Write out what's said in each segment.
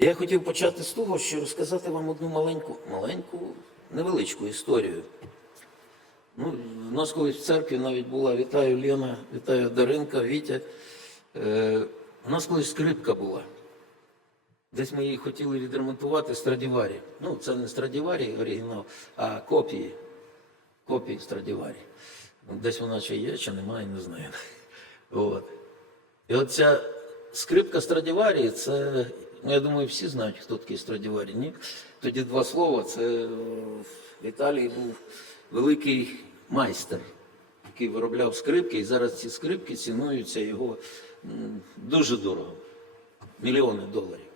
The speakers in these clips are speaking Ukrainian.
Я хотів почати з того, що розказати вам одну маленьку, маленьку, невеличку історію. Ну, в нас колись в церкві навіть була вітаю Лена, вітаю Даринка, Вітя. Е, у нас колись скрипка була. Десь ми її хотіли відремонтувати Страдіварі. Ну, це не Страдіварі оригінал, а копії. Копії Страдіварі. Десь вона чи є, чи немає, не знаю. От. І от ця скрипка Страдіварі, це, ну я думаю, всі знають, хто такий Страдіварі. Ні? Тоді два слова. Це е, в Італії був великий майстер, який виробляв скрипки, і зараз ці скрипки цінуються його дуже дорого. Мільйони доларів.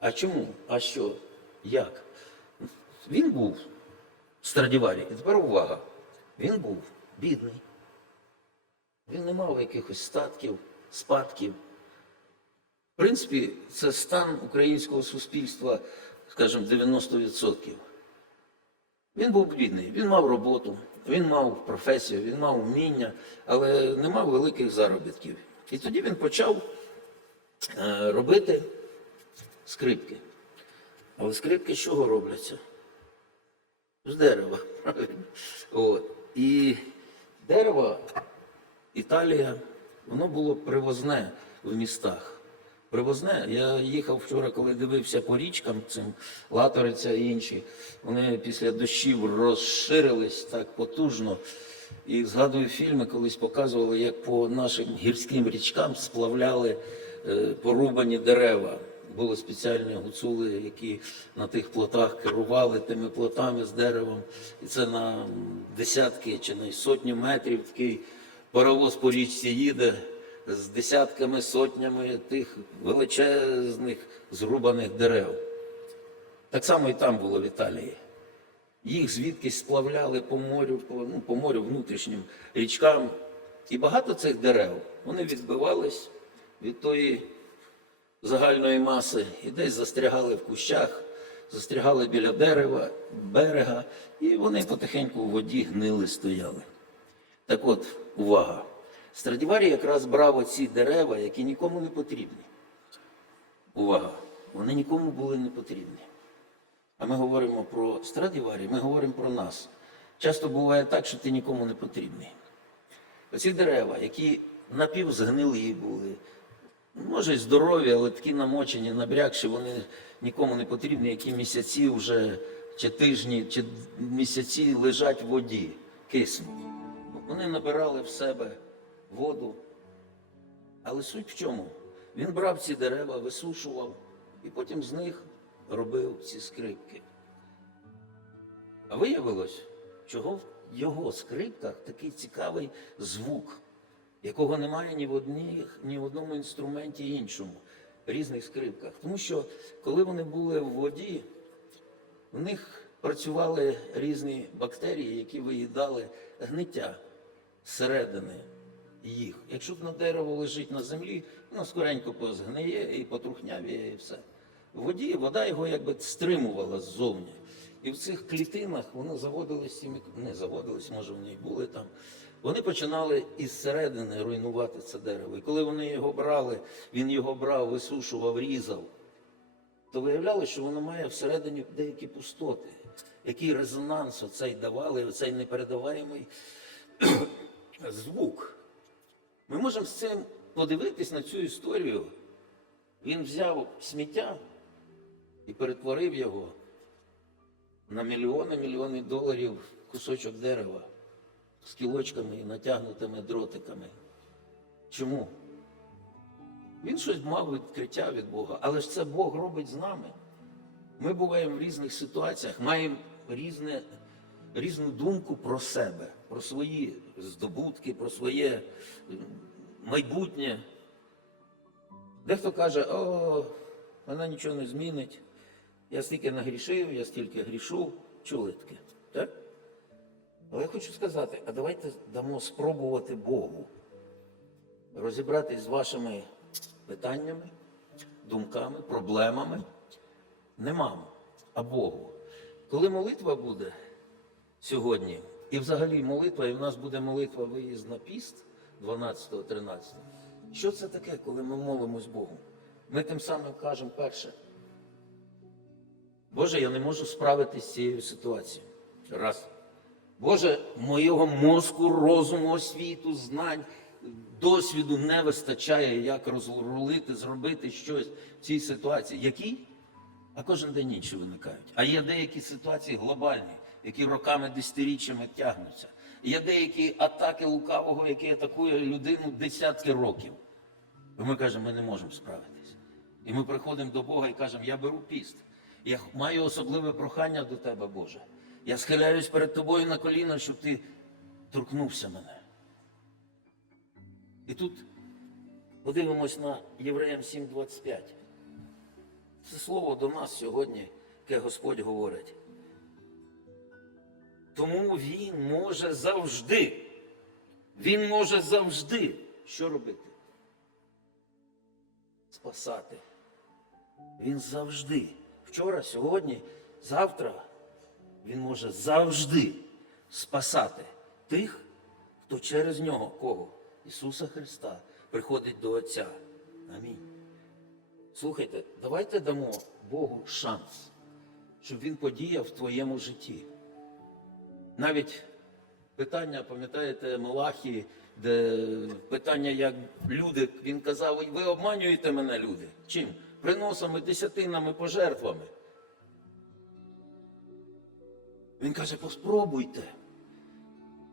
А чому? А що? Як? Він був Страдіварі. І тепер увага. Він був бідний. Він не мав якихось статків, спадків. Принципі, це стан українського суспільства, скажімо, 90%. Він був бідний, він мав роботу, він мав професію, він мав вміння, але не мав великих заробітків. І тоді він почав е, робити скрипки. Але скрипки з чого робляться? З дерева. правильно? От. І дерево, Італія, воно було привозне в містах. Привозне. Я їхав вчора, коли дивився по річкам, цим Латориця і інші. Вони після дощів розширились так потужно. І згадую фільми, колись показували, як по нашим гірським річкам сплавляли е, порубані дерева. Були спеціальні гуцули, які на тих плотах керували тими плотами з деревом. І це на десятки чи на сотні метрів такий паровоз по річці їде з десятками, сотнями тих величезних зрубаних дерев. Так само і там було в Італії. Їх звідкись сплавляли по морю, по, ну, по морю внутрішнім річкам. І багато цих дерев вони відбивались від тої загальної маси і десь застрягали в кущах, застрягали біля дерева, берега, і вони потихеньку у воді гнили стояли. Так от, увага. Страдіварі якраз брав оці дерева, які нікому не потрібні. Увага! Вони нікому були не потрібні. А ми говоримо про Страдіварі, ми говоримо про нас. Часто буває так, що ти нікому не потрібний. Оці дерева, які напівзгнилі були, може здорові, але такі намочені, набрякші, вони нікому не потрібні, які місяці вже, чи тижні, чи місяці лежать в воді, киснуть. Вони набирали в себе воду. Але суть в чому? Він брав ці дерева, висушував і потім з них робив ці скрипки. А виявилось, чого в його скрипках такий цікавий звук, якого немає ні в, одних, ні в одному інструменті іншому, різних скрипках. Тому що коли вони були в воді, в них працювали різні бактерії, які виїдали гниття зсередини їх. Якщо на дерево лежить на землі, воно скоренько позгниє і потрухнявіє, і все. В воді вода його якби стримувала ззовні. І в цих клітинах вони мік- не заводились, може вони і були там. Вони починали із середини руйнувати це дерево. І коли вони його брали, він його брав, висушував, різав, то виявлялося, що воно має всередині деякі пустоти, який резонанс оцей давали, оцей непередаваємий звук. Ми можемо з цим подивитись на цю історію. Він взяв сміття і перетворив його на мільйони мільйони доларів кусочок дерева з кілочками і натягнутими дротиками. Чому? Він щось мав відкриття від Бога, але ж це Бог робить з нами. Ми буваємо в різних ситуаціях, маємо різне, різну думку про себе, про свої здобутки, про своє майбутнє. Дехто каже, о, вона нічого не змінить. Я стільки нагрішив, я стільки грішу. Чули таке, так? Але я хочу сказати, а давайте дамо спробувати Богу розібратись з вашими питаннями, думками, проблемами. Не маму, а Богу. Коли молитва буде сьогодні, і взагалі молитва, і в нас буде молитва виїзд на піст 12-13. Що це таке, коли ми молимось Богу? Ми тим самим кажемо перше, Боже, я не можу справитися з цією ситуацією. Раз. Боже, моєго мозку, розуму, освіту, знань, досвіду не вистачає, як розрулити, зробити щось в цій ситуації. Які? А кожен день інші виникають. А є деякі ситуації глобальні, які роками, десятиріччями тягнуться. Є деякі атаки лукавого, який атакує людину десятки років. І ми кажемо, ми не можемо справитись. І ми приходимо до Бога і кажемо, я беру піст. Я маю особливе прохання до тебе, Боже. Я схиляюсь перед тобою на коліна, щоб ти торкнувся мене. І тут подивимось на Євреям 7.25. Це слово до нас сьогодні, яке Господь говорить. Тому Він може завжди, Він може завжди що робити? Спасати. Він завжди. Вчора, сьогодні, завтра Він може завжди спасати тих, хто через нього, кого? Ісуса Христа, приходить до Отця. Амінь. Слухайте, давайте дамо Богу шанс, щоб Він подіяв в твоєму житті. Навіть питання, пам'ятаєте, Малахії, де питання, як люди, він казав, ви обманюєте мене, люди. Чим? Приносами, десятинами, пожертвами. Він каже, поспробуйте,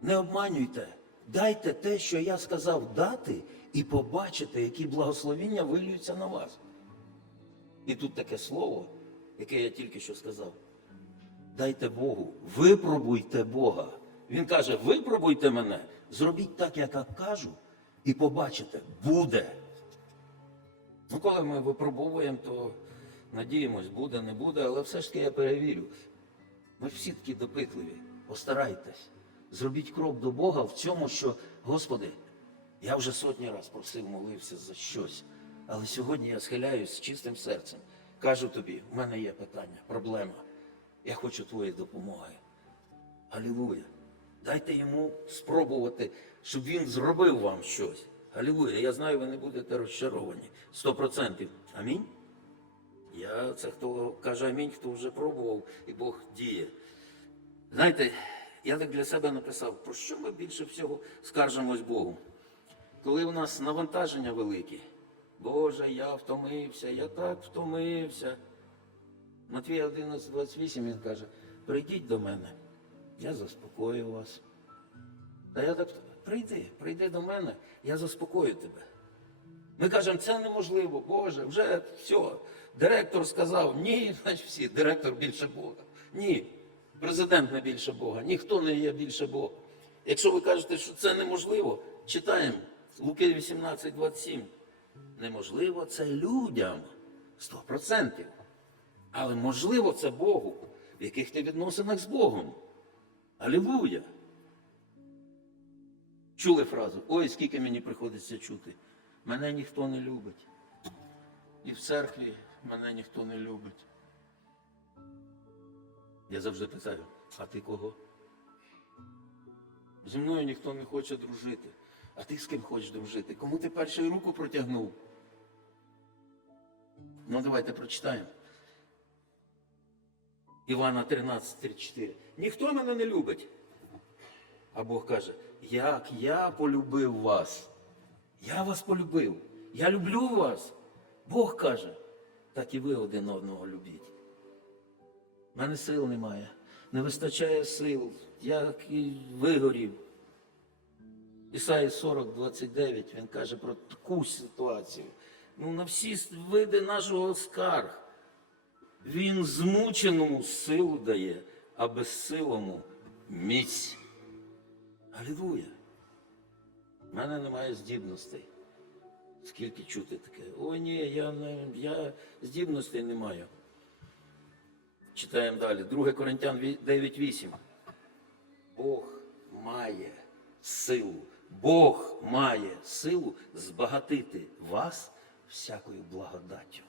не обманюйте, дайте те, що я сказав дати, і побачите, які благословіння вилюються на вас. І тут таке слово, яке я тільки що сказав. Дайте Богу, випробуйте Бога. Він каже, випробуйте мене, зробіть так, як я кажу, і побачите, буде. Ну, коли ми випробовуємо, то надіємось, буде, не буде, але все ж таки я перевірю. Ми всі такі допитливі. Постарайтесь. Зробіть крок до Бога в цьому, що, Господи, я вже сотні раз просив, молився за щось. Але сьогодні я схиляюсь з чистим серцем. Кажу тобі, в мене є питання, проблема. Я хочу твоєї допомоги. Алілуя. Дайте йому спробувати, щоб він зробив вам щось. Алілуя. Я знаю, ви не будете розчаровані. Сто процентів. Амінь. Я це хто каже амінь, хто вже пробував, і Бог діє. Знаєте, я так для себе написав, про що ми більше всього скаржимось Богу? Коли у нас навантаження великі, Боже, я втомився, я так втомився. Матвій 11, 28 він каже, прийдіть до мене, я заспокою вас. Та я так, прийди, прийди до мене, я заспокою тебе. Ми кажемо, це неможливо, Боже, вже все. Директор сказав, ні, значить всі, директор більше Бога. Ні, президент не більше Бога, ніхто не є більше Бога. Якщо ви кажете, що це неможливо, читаємо Луки 18, 27. Неможливо це людям 100%. Але можливо це Богу, в яких ти відносинах з Богом. Алілуя! Чули фразу? Ой, скільки мені приходиться чути. Мене ніхто не любить. І в церкві мене ніхто не любить. Я завжди питаю, а ти кого? Зі мною ніхто не хоче дружити. А ти з ким хочеш дружити? Кому ти першою руку протягнув? Ну, давайте прочитаємо. Івана 13, 34. Ніхто мене не любить. А Бог каже, як я полюбив вас. Я вас полюбив. Я люблю вас. Бог каже, так і ви один одного любіть. У мене сил немає. Не вистачає сил. Я і вигорів. Ісаї 40, 29, він каже про таку ситуацію. Ну, на всі види нашого скарг. Він змученому силу дає, а безсилому міць. Алілуя. У мене немає здібностей. Скільки чути таке? О, ні, я, я здібностей не маю. Читаємо далі. 2 Коринтян 9.8. Бог має силу. Бог має силу збагатити вас всякою благодаттю.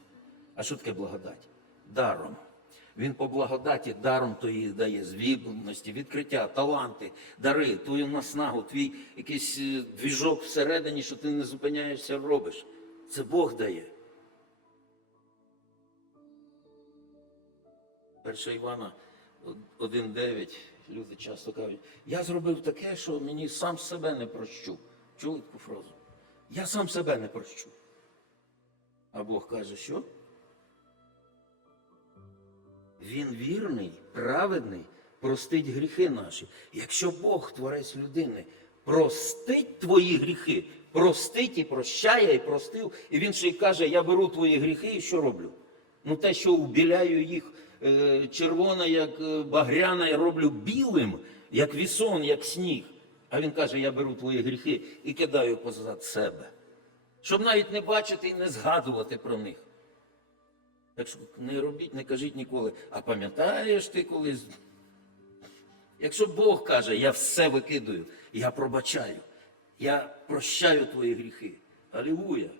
А що таке благодать? Даром. Він по благодаті даром твої дає звібності, відкриття, таланти, дари, твою наснагу, твій якийсь е, двіжок всередині, що ти не зупиняєшся, робиш. Це Бог дає. 1 Івана 1.9, люди часто кажуть, я зробив таке, що мені сам себе не прощу. Чули таку фразу? Я сам себе не прощу. А Бог каже, що? Він вірний, праведний, простить гріхи наші. Якщо Бог, творець людини, простить твої гріхи, простить і прощає, і простив, і він ще й каже, я беру твої гріхи і що роблю? Ну те, що убіляю їх е, червоне, як е, багряне, я роблю білим, як вісон, як сніг. А він каже, я беру твої гріхи і кидаю позад себе. Щоб навіть не бачити і не згадувати про них. Так що не робіть, не кажіть ніколи. А пам'ятаєш ти колись? Якщо Бог каже, я все викидую, я пробачаю, я прощаю твої гріхи. Алілуя.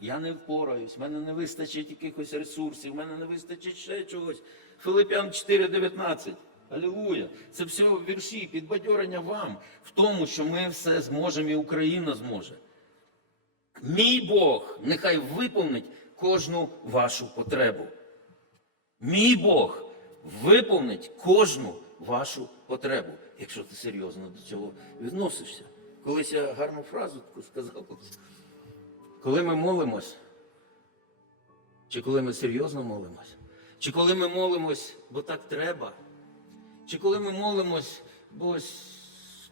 Я не впораюсь, в мене не вистачить якихось ресурсів, в мене не вистачить ще чогось. Филиппян 4,19. Алілуя. Це все вірші, підбадьорення вам в тому, що ми все зможемо і Україна зможе. Мій Бог нехай виповнить кожну вашу потребу. Мій Бог виповнить кожну вашу потребу, якщо ти серйозно до цього відносишся. Колись я гарну фразу таку сказав. Коли ми молимось, чи коли ми серйозно молимось, чи коли ми молимось, бо так треба, чи коли ми молимось, бо ось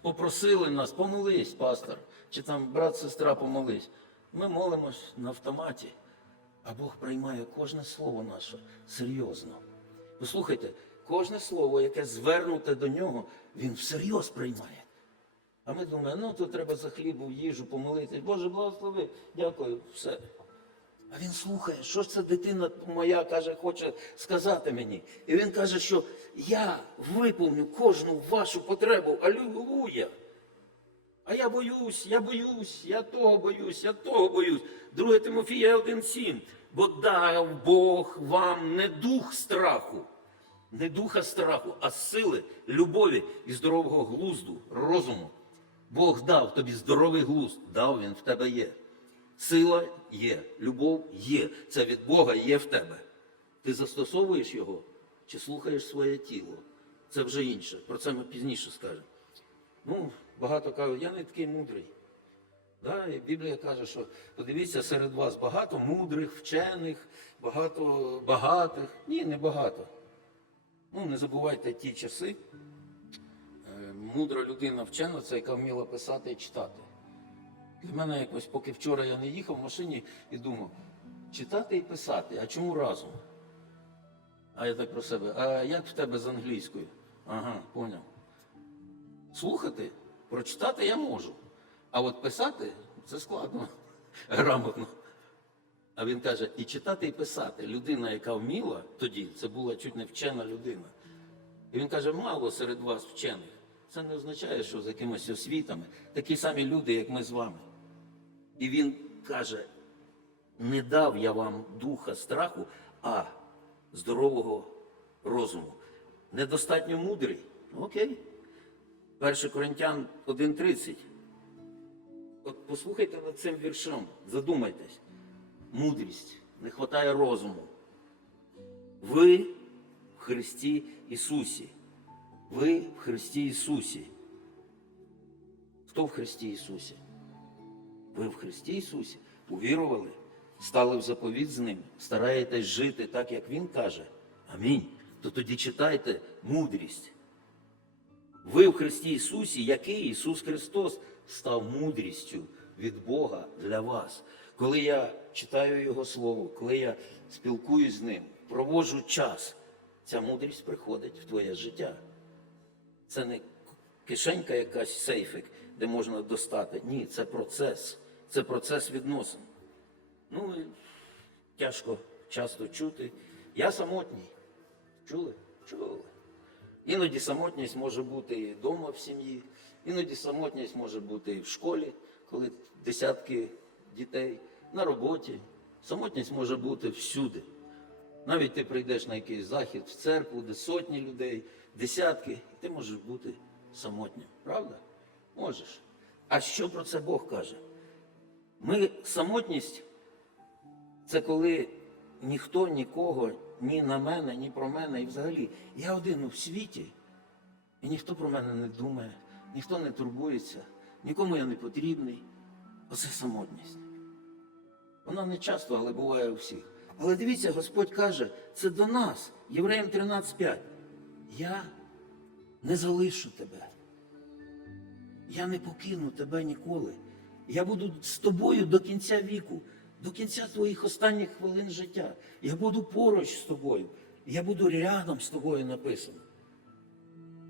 попросили нас, помолись, пастор, чи там брат, сестра, помолись. Ми молимось на автоматі, а Бог приймає кожне слово наше серйозно. Послухайте, кожне слово, яке звернуте до нього, він всерйоз приймає. А ми думаємо, ну то треба за хлібу, їжу помолитись. Боже, благослови, дякую, все. А він слухає, що ж ця дитина моя каже, хоче сказати мені. І він каже, що я виповню кожну вашу потребу. Алілуя! А я боюсь, я боюсь, я того боюсь, я того боюсь. 2 Тимофія 1,7. Бо дав Бог вам не дух страху, не духа страху, а сили, любові і здорового глузду, розуму. Бог дав тобі здоровий глузд, дав він в тебе є. Сила є, любов є. Це від Бога є в тебе. Ти застосовуєш його чи слухаєш своє тіло? Це вже інше. Про це ми пізніше скажемо. Ну, багато кажуть, я не такий мудрий. Да? І Біблія каже, що подивіться, серед вас багато мудрих, вчених, багато багатих. Ні, не багато. Ну, не забувайте ті часи. Е, Мудра людина вчена, це яка вміла писати і читати. Для мене якось, поки вчора я не їхав в машині і думав, читати і писати, а чому разом? А я так про себе, а як в тебе з англійською? Ага, поняв. Слухати, прочитати я можу. А от писати це складно, грамотно. А він каже, і читати, і писати. Людина, яка вміла тоді, це була чуть не вчена людина. І він каже, мало серед вас вчених. Це не означає, що з якимись освітами. Такі самі люди, як ми з вами. І він каже: не дав я вам духа страху, а здорового розуму. Недостатньо мудрий. Окей. 1 Коринтян 1.30. От послухайте над цим віршом, задумайтесь. Мудрість, не вистачає розуму. Ви в Христі Ісусі. Ви в Христі Ісусі. Хто в Христі Ісусі? Ви в Христі Ісусі увірували, стали в заповідь з Ним, стараєтесь жити так, як Він каже. Амінь. То тоді читайте мудрість. Ви в Христі Ісусі, який Ісус Христос став мудрістю від Бога для вас. Коли я читаю Його Слово, коли я спілкуюсь з Ним, проводжу час, ця мудрість приходить в твоє життя. Це не кишенька якась сейфик, де можна достати. Ні, це процес. Це процес відносин. Ну, і тяжко часто чути. Я самотній. Чули? Чули. Іноді самотність може бути і вдома в сім'ї, іноді самотність може бути і в школі, коли десятки дітей, на роботі. Самотність може бути всюди. Навіть ти прийдеш на якийсь захід в церкву, де сотні людей, десятки, і ти можеш бути самотнім. Правда? Можеш. А що про це Бог каже? Ми самотність це коли ніхто нікого ні на мене, ні про мене. І взагалі, я один у світі, і ніхто про мене не думає, ніхто не турбується, нікому я не потрібний. Оце самотність. Вона не часто, але буває у всіх. Але дивіться, Господь каже, це до нас, Євреям 13.5. Я не залишу тебе. Я не покину тебе ніколи. Я буду з тобою до кінця віку, до кінця твоїх останніх хвилин життя. Я буду поруч з тобою. Я буду рядом з тобою написано.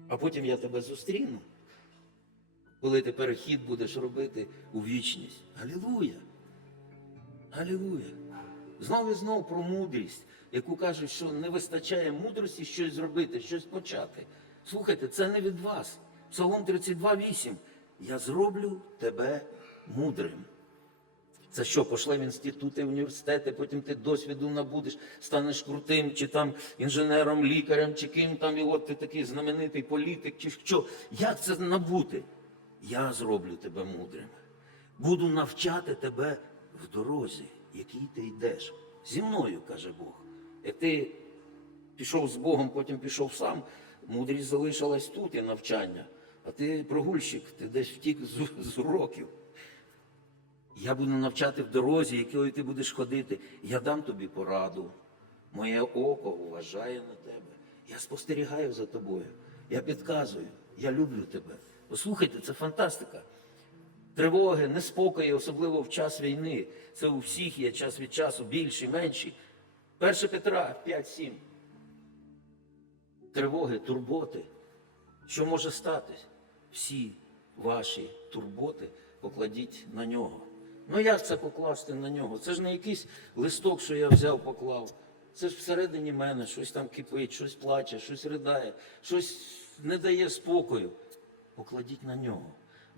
А потім я тебе зустріну, коли ти перехід будеш робити у вічність. Галілуя! Галілуя! Знову і знову про мудрість, яку кажуть, що не вистачає мудрості щось зробити, щось почати. Слухайте, це не від вас. Псалом 32,8. Я зроблю тебе мудрим. Це що, пошле в інститути, університети, потім ти досвіду набудеш, станеш крутим, чи там інженером, лікарем, чи ким там, і от ти такий знаменитий політик, чи що. Як це набути? Я зроблю тебе мудрим. Буду навчати тебе в дорозі, якій ти йдеш. Зі мною, каже Бог. Як ти пішов з Богом, потім пішов сам, мудрість залишилась тут і навчання. А ти прогульщик, ти десь втік з, з уроків. Я буду навчати в дорозі, якою ти будеш ходити. Я дам тобі пораду. Моє око вважає на тебе. Я спостерігаю за тобою. Я підказую. Я люблю тебе. Послухайте, це фантастика. Тривоги, неспокої, особливо в час війни. Це у всіх є час від часу, більші, менші. 1 Петра 5-7. Тривоги, турботи. Що може статись? Всі ваші турботи покладіть на нього. Ну як це покласти на нього? Це ж не якийсь листок, що я взяв, поклав. Це ж всередині мене щось там кипить, щось плаче, щось ридає, щось не дає спокою. Покладіть на нього.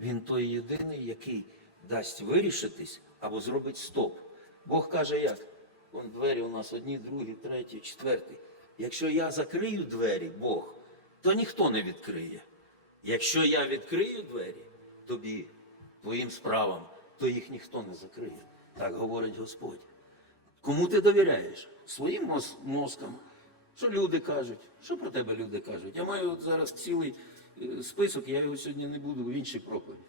Він той єдиний, який дасть вирішитись або зробить стоп. Бог каже як? Вон двері у нас одні, другі, треті, четверті. Якщо я закрию двері, Бог, то ніхто не відкриє. Якщо я відкрию двері тобі, твоїм справам, то їх ніхто не закриє. Так говорить Господь. Кому ти довіряєш? Своїм моз- мозкам. Що люди кажуть? Що про тебе люди кажуть? Я маю от зараз цілий е, список, я його сьогодні не буду в іншій проповіді.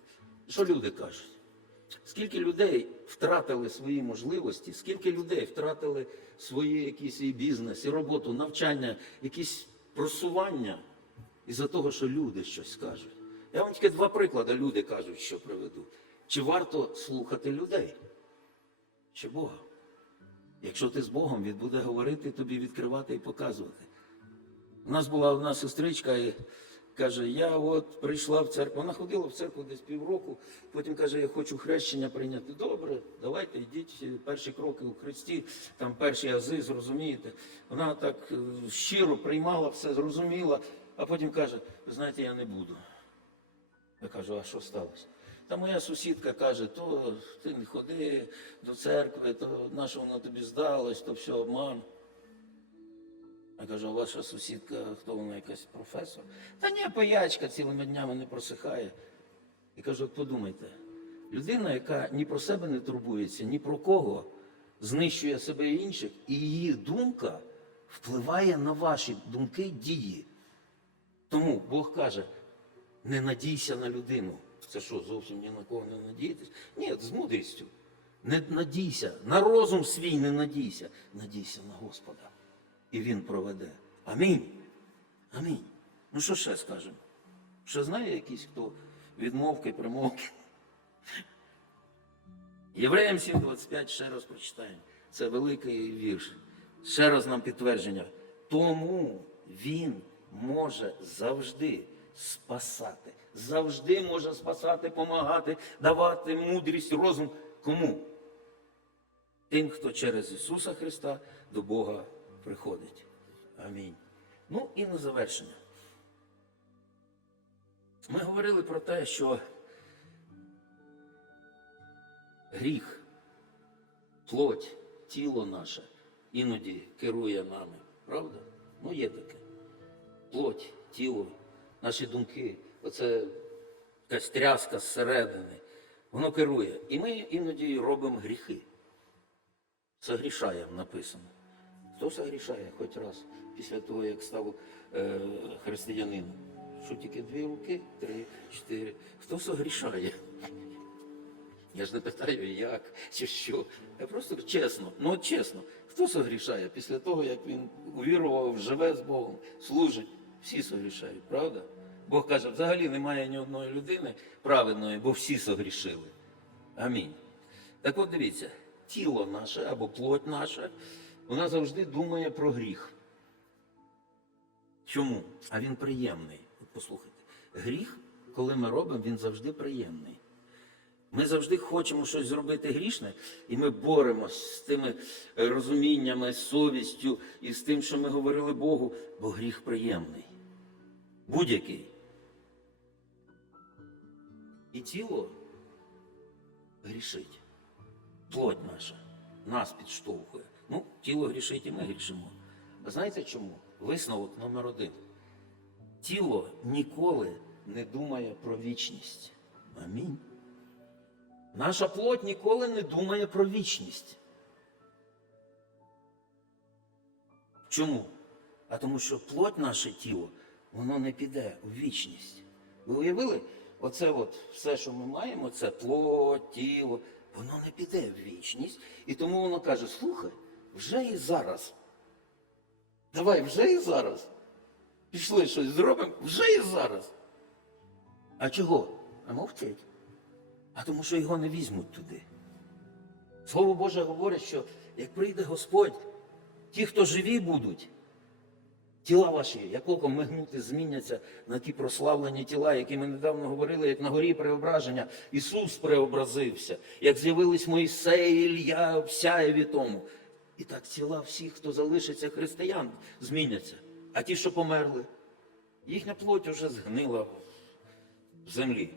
Що люди кажуть? Скільки людей втратили свої можливості, скільки людей втратили свої якісь і бізнес, і роботу, навчання, якісь просування із-за того, що люди щось скажуть. Я вам тільки два приклади люди кажуть, що приведу. Чи варто слухати людей? Чи Бога? Якщо ти з Богом, Він буде говорити тобі, відкривати і показувати. У нас була одна сестричка і каже: я от прийшла в церкву. Вона ходила в церкву десь півроку, потім каже, я хочу хрещення прийняти. Добре, давайте йдіть перші кроки у Христі, там перші ази, зрозумієте. Вона так е, щиро приймала все, зрозуміла, а потім каже: ви знаєте, я не буду. Я кажу, а що сталося? Та моя сусідка каже, то ти не ходи до церкви, то на що воно тобі здалось, то все обман. Я кажу, а ваша сусідка, хто вона якась професор? Та ні, паячка цілими днями не просихає. І кажу, подумайте, людина, яка ні про себе не турбується, ні про кого, знищує себе і інших, і її думка впливає на ваші думки, дії. Тому Бог каже, не надійся на людину. Це що, зовсім ні на кого не надіятись? Ні, з мудрістю. Не надійся, на розум свій не надійся, надійся на Господа. І Він проведе. Амінь. Амінь. Ну що ще скажемо? Ще знає якийсь хто відмовки, примовки? Євреям 7.25 ще раз прочитаємо. Це великий вірш. Ще раз нам підтвердження. Тому він може завжди спасати. Завжди може спасати, помагати, давати мудрість, розум. Кому? Тим, хто через Ісуса Христа до Бога приходить. Амінь. Ну і на завершення. Ми говорили про те, що гріх, плоть, тіло наше іноді керує нами. Правда? Ну, є таке. Плоть, тіло, наші думки, оце якась тряска зсередини. Воно керує. І ми іноді робимо гріхи. Загрішаємо написано. Хто согрішає хоч раз після того, як став е, християнином? Що тільки дві руки, три, чотири. Хто согрішає? Я ж не питаю, як чи що. Я просто чесно, ну от чесно, хто согрішає після того, як він увірував, живе з Богом, служить, всі согрішають, правда? Бог каже, взагалі немає ні одної людини праведної, бо всі согрішили. Амінь. Так от дивіться, тіло наше або плоть наша, вона завжди думає про гріх. Чому? А він приємний. От послухайте, гріх, коли ми робимо, він завжди приємний. Ми завжди хочемо щось зробити грішне, і ми боремось з тими розуміннями, з совістю і з тим, що ми говорили Богу, бо гріх приємний. Будь-який. І тіло грішить. Плоть наша нас підштовхує. Ну, тіло грішить і ми грішимо. А знаєте чому? Висновок номер один. Тіло ніколи не думає про вічність. Амінь. Наша плоть ніколи не думає про вічність. Чому? А тому що плоть наше тіло, воно не піде у вічність. Ви уявили? Оце от все, що ми маємо, це плоть, тіло, воно не піде в вічність. І тому воно каже: слухай, вже і зараз. Давай вже і зараз. Пішли щось зробимо вже і зараз. А чого? А мовчить. А тому, що його не візьмуть туди. Слово Боже говорить, що як прийде Господь, ті, хто живі будуть, тіла ваші, як оком мигнути, зміняться на ті прославлені тіла, які ми недавно говорили, як на горі преображення. Ісус преобразився, як з'явились Моїсей, і Ілля, обсяєві тому. І так тіла всіх, хто залишиться християн, зміняться. А ті, що померли, їхня плоть уже згнила в землі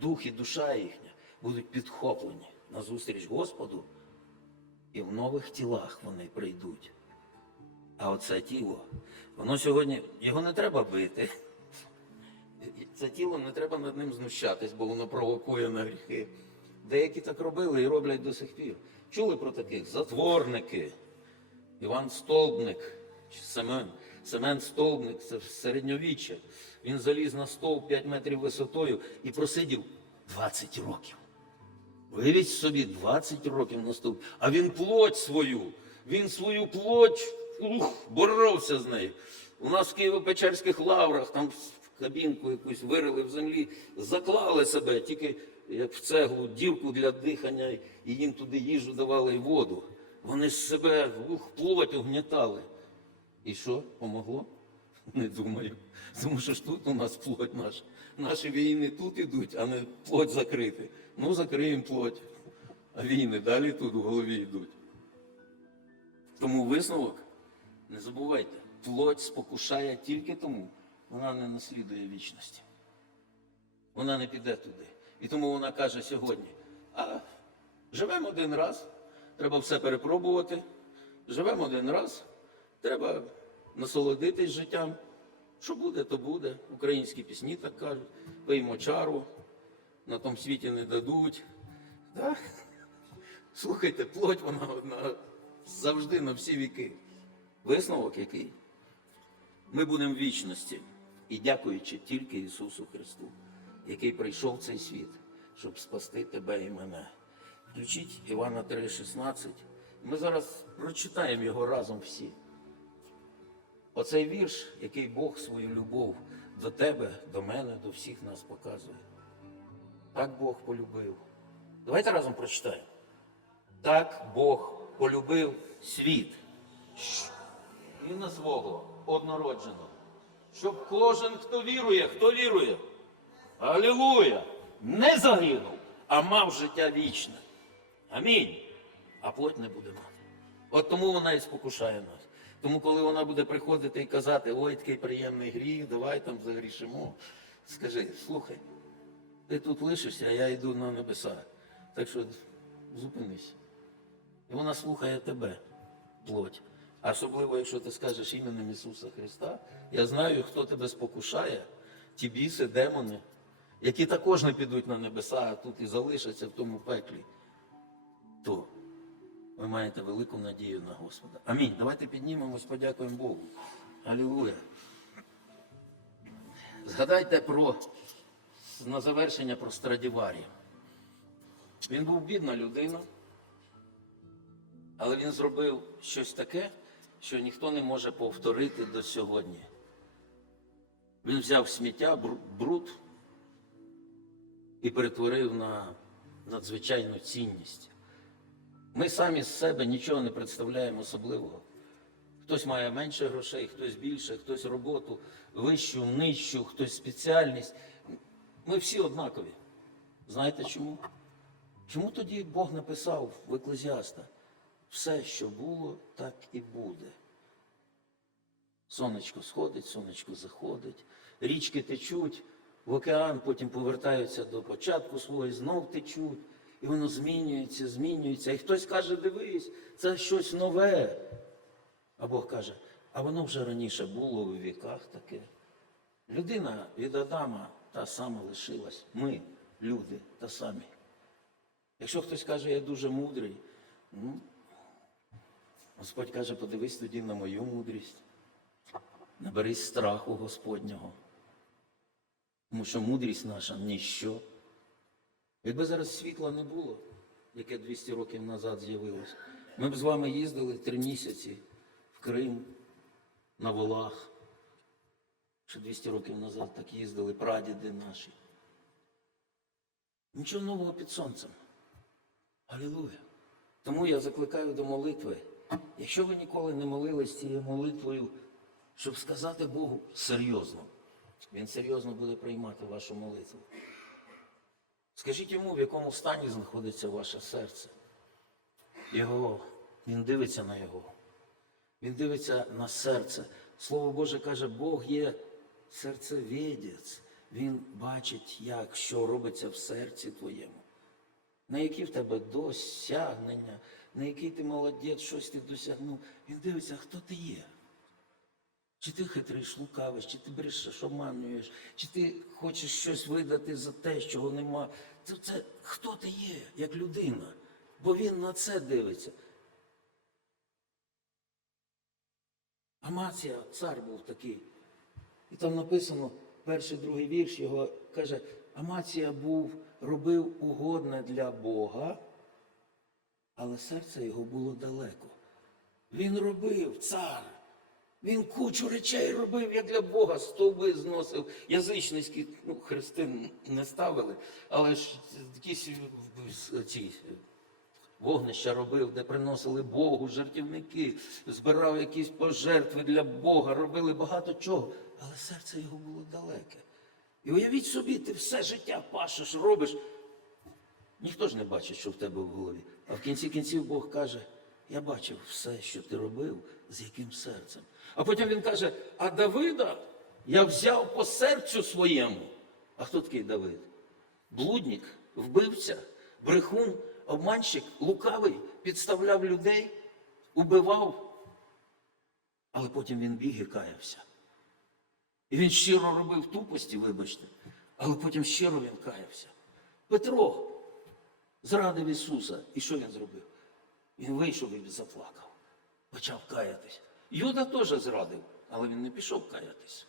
дух і душа їхня будуть підхоплені на зустріч Господу, і в нових тілах вони прийдуть. А оце тіло, воно сьогодні, його не треба бити. Це тіло не треба над ним знущатись, бо воно провокує на гріхи. Деякі так робили і роблять до сих пір. Чули про таких? Затворники, Іван Столбник, чи Семен. Семен Столбник, це середньовіччя. Він заліз на стовп 5 метрів висотою і просидів 20 років. Уявіть собі, 20 років на стовп. А він плоть свою, він свою плоть ух, боровся з нею. У нас в Києво-Печерських лаврах там кабінку якусь вирили в землі, заклали себе, тільки як в цеглу, дірку для дихання, і їм туди їжу давали і воду. Вони з себе ух, плоть угнітали. І що, помогло? Не думаю. Тому що ж тут у нас плоть наша. Наші війни тут ідуть, а не плоть закрити. Ну, закриємо плоть. А війни далі тут у голові йдуть. Тому висновок, не забувайте, плоть спокушає тільки тому, вона не наслідує вічності. Вона не піде туди. І тому вона каже сьогодні: а живемо один раз, треба все перепробувати. Живемо один раз, треба насолодитись життям. Що буде, то буде. Українські пісні так кажуть. Пиймо чару, на тому світі не дадуть. Так? Слухайте, плоть вона одна завжди на всі віки. Висновок який? Ми будемо в вічності і дякуючи тільки Ісусу Христу, який прийшов в цей світ, щоб спасти тебе і мене. Включіть Івана 3,16. Ми зараз прочитаємо його разом всі. Оцей вірш, який Бог свою любов до тебе, до мене, до всіх нас показує. Так Бог полюбив. Давайте разом прочитаємо. Так Бог полюбив світ і на свого однородженого. Щоб кожен, хто вірує, хто вірує, Алілуя! Не загинув, а мав життя вічне. Амінь. А плоть не буде мати. От тому вона і спокушає нас. Тому, коли вона буде приходити і казати, ой, такий приємний гріх, давай там загрішимо. Скажи, слухай, ти тут лишишся, а я йду на небеса. Так що зупинись. І вона слухає тебе, плоть. Особливо, якщо ти скажеш іменем Ісуса Христа, я знаю, хто тебе спокушає, ті біси, демони, які також не підуть на небеса, а тут і залишаться в тому пеклі. То ви маєте велику надію на Господа. Амінь. Давайте піднімемось, подякуємо Богу. Алілуя. Згадайте про на завершення про Страдіварі. Він був бідна людина, але він зробив щось таке, що ніхто не може повторити до сьогодні. Він взяв сміття, бруд і перетворив на надзвичайну цінність. Ми самі з себе нічого не представляємо особливого. Хтось має менше грошей, хтось більше, хтось роботу вищу, нижчу, хтось спеціальність. Ми всі однакові. Знаєте чому? Чому тоді Бог написав в Еклезіаста? Все, що було, так і буде. Сонечко сходить, сонечко заходить, річки течуть, в океан потім повертаються до початку свого і знов течуть. І воно змінюється, змінюється. І хтось каже, дивись, це щось нове. А Бог каже, а воно вже раніше було у віках таке. Людина від Адама та сама лишилась. Ми, люди, та самі. Якщо хтось каже, я дуже мудрий, ну, Господь каже, подивись тоді на мою мудрість. Наберись страху Господнього. Тому що мудрість наша ніщо. Якби зараз світла не було, яке 200 років назад з'явилось, ми б з вами їздили три місяці в Крим, на волах. Ще 200 років назад так їздили прадіди наші. Нічого нового під сонцем. Алілуя. Тому я закликаю до молитви. Якщо ви ніколи не молились цією молитвою, щоб сказати Богу серйозно, Він серйозно буде приймати вашу молитву. Скажіть йому, в якому стані знаходиться ваше серце. Його, Він дивиться на його. Він дивиться на серце. Слово Боже каже, Бог є серцевідець. Він бачить, як, що робиться в серці твоєму. На які в тебе досягнення, на який ти молодець, щось ти досягнув. Він дивиться, хто ти є. Чи ти хитриш, лукавиш, чи ти брешеш, обманюєш, чи ти хочеш щось видати за те, чого нема. Це, це хто ти є, як людина? Бо він на це дивиться. Амація, цар був такий. І там написано, перший другий вірш його каже, Амація був, робив угодне для Бога, але серце його було далеко. Він робив цар. Він кучу речей робив, як для Бога, стовби зносив. Язичницькі, ну, хрести не ставили, але ж якісь е, ці вогнища робив, де приносили Богу жертівники, збирав якісь пожертви для Бога, робили багато чого, але серце його було далеке. І уявіть собі, ти все життя пашеш, робиш. Ніхто ж не бачить, що в тебе в голові. А в кінці кінців Бог каже: я бачив все, що ти робив, з яким серцем. А потім він каже: а Давида я взяв по серцю своєму. А хто такий Давид? Блудник, вбивця, брехун, обманщик, лукавий, підставляв людей, убивав. Але потім він біг і каявся. І він щиро робив тупості, вибачте, але потім щиро він каявся. Петро зрадив Ісуса. І що він зробив? Він вийшов і заплакав, почав каятись. Юда теж зрадив, але він не пішов каятись.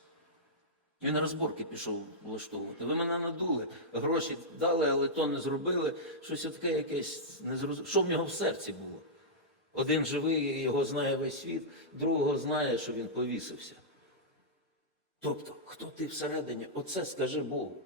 Він розборки пішов влаштовувати. Ви мене надули, гроші дали, але то не зробили. Щось таке якесь не зрозуміло. Що в нього в серці було? Один живий, його знає весь світ, другого знає, що він повісився. Тобто, хто ти всередині? Оце скажи Богу.